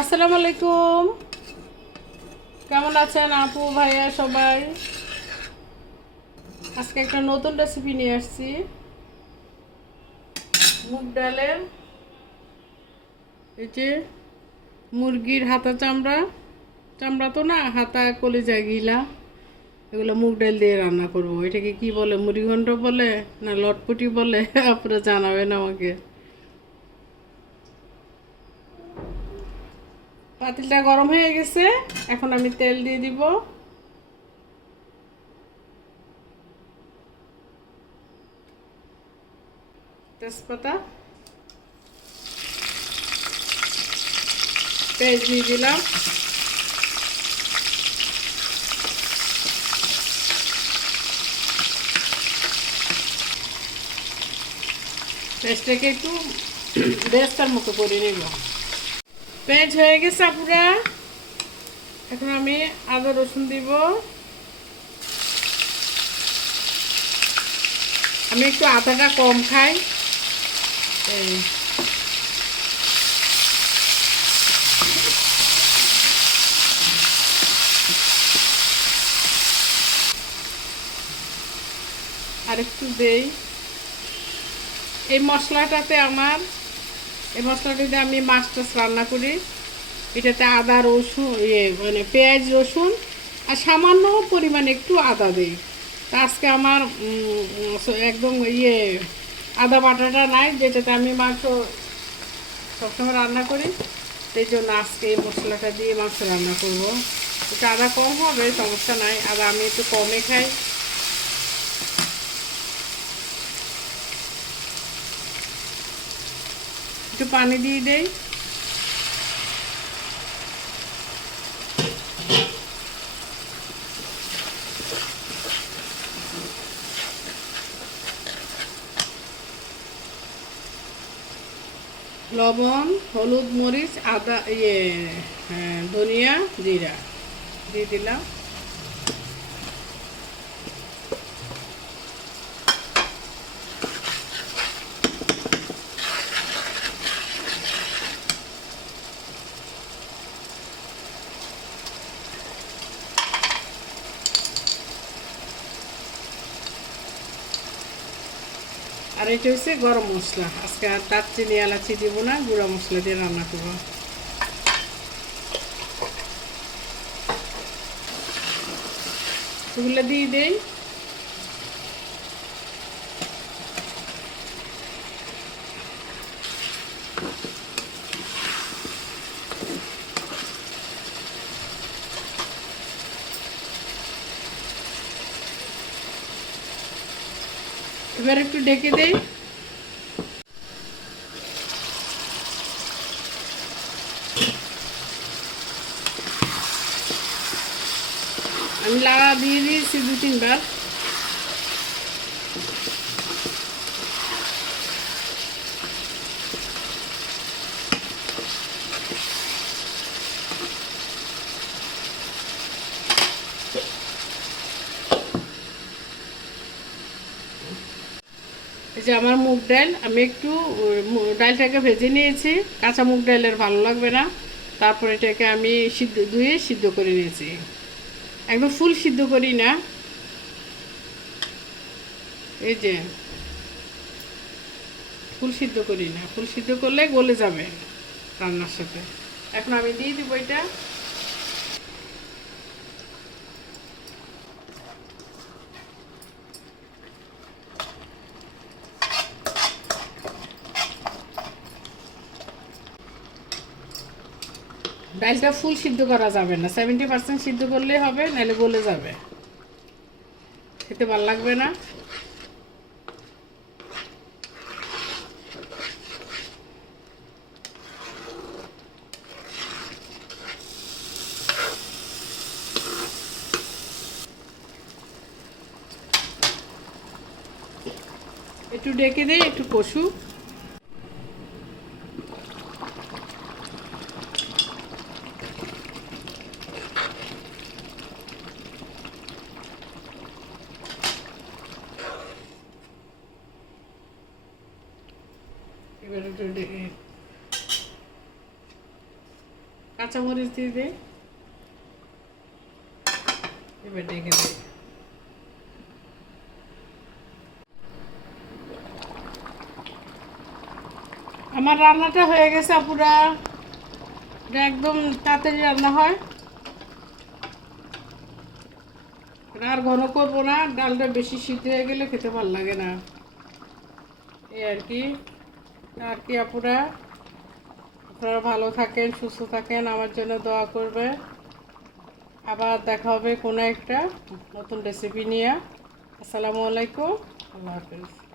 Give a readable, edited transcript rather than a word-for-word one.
আসসালামু আলাইকুম। কেমন আছেন আপু ভাইয়া সবাই? আজকে একটা নতুন রেসিপি নিয়ে আসছি। মুগ ডালের এই যে মুরগির হাতা চামড়া, চামড়া তো না, হাতা কলিজা গিলা, এগুলো মুগ ডাল দিয়ে রান্না করব। এটাকে কি বলে, মুড়িঘণ্ট বলে না লটপটি বলে? আপনারা জানাবেন আমাকে। পাতিলটা গরম হয়ে গেছে, এখন আমি তেল দিয়ে দিব। তেজপাতা, পেঁয়াজ দিয়ে দিলাম। পেঁয়াজটাকে একটু বেরেস্তার মতো করে নেব। পেঁয়াজ হয়ে গেছে পুরা, এখন আমি আদা রসুন দিব। আমি একটু আদাটা কম খাই। এই আর একটু দেই এই মশলাটাতে। এই মশলাটাতে আমি মাছ টাছ রান্না করি। এটাতে আদা রসুন, মানে পেঁয়াজ রসুন আর সামান্য পরিমাণে একটু আদা দিই। তা আজকে আমার একদম আদা বাটাটা নাই, যেটাতে আমি মাংস সবসময় রান্না করি। সেই জন্য আজকে এই মশলাটা দিয়ে মাংস রান্না করব। একটু আদা কম হবে, সমস্যা নাই, আদা আমি একটু কমই খাই। একটু পানি দিয়ে দেই। লবণ, হলুদ, মরিচ, আদা, হ্যাঁ, ধনিয়া, জিরা দিয়ে দিলাম। আর এটা হচ্ছে গরম মশলা। আজকে আর দারচিনি এলাচি দিব না, গুঁড়া মশলা দিয়ে রান্না করবো। এগুলো দিয়ে দেই। এবার একটু ঢেকে দেই। আমি লাড়া দিয়ে দিয়েছি 2-3 বার। এই যে আমার মুগ ডাল, আমি একটু ডালটাকে ভেজে নিয়েছি। কাঁচা মুগ ডালের ভালো লাগবে না। তারপর এটাকে আমি ধুয়ে সিদ্ধ করে নিয়েছি। একদম ফুল সিদ্ধ করি না। এই যে ফুল সিদ্ধ করি না, ফুল সিদ্ধ করলে গলে যাবে রান্নার সাথে। এখন আমি দিয়ে দিব এটা। ডালটা ফুল সিদ্ধ করা যাবে না, 70% সিদ্ধ করলেই হবে, নাহলে গলে যাবে, খেতে ভালো লাগবে না। একটু ডেকে দেই, একটু কষু। এবার একটু ডেকে কাঁচামরিচ দিয়ে দিই, এবার ডেকে দিই। আমার রান্নাটা হয়ে গেছে আপুরা, এটা একদম তাড়াতাড়ি রান্না হয়, আর ঘন করবো না, ডালটা বেশি সিদ্ধ হয়ে গেলে খেতে ভালো লাগে না, এই আর কি। আপুরা, আপনারা ভালো থাকেন, সুস্থ থাকেন, আমার জন্য দোয়া করবে। আবার দেখা হবে কোনো একটা নতুন রেসিপি নিয়ে। আসসালামু আলাইকুম, আল্লাহ হাফেজ।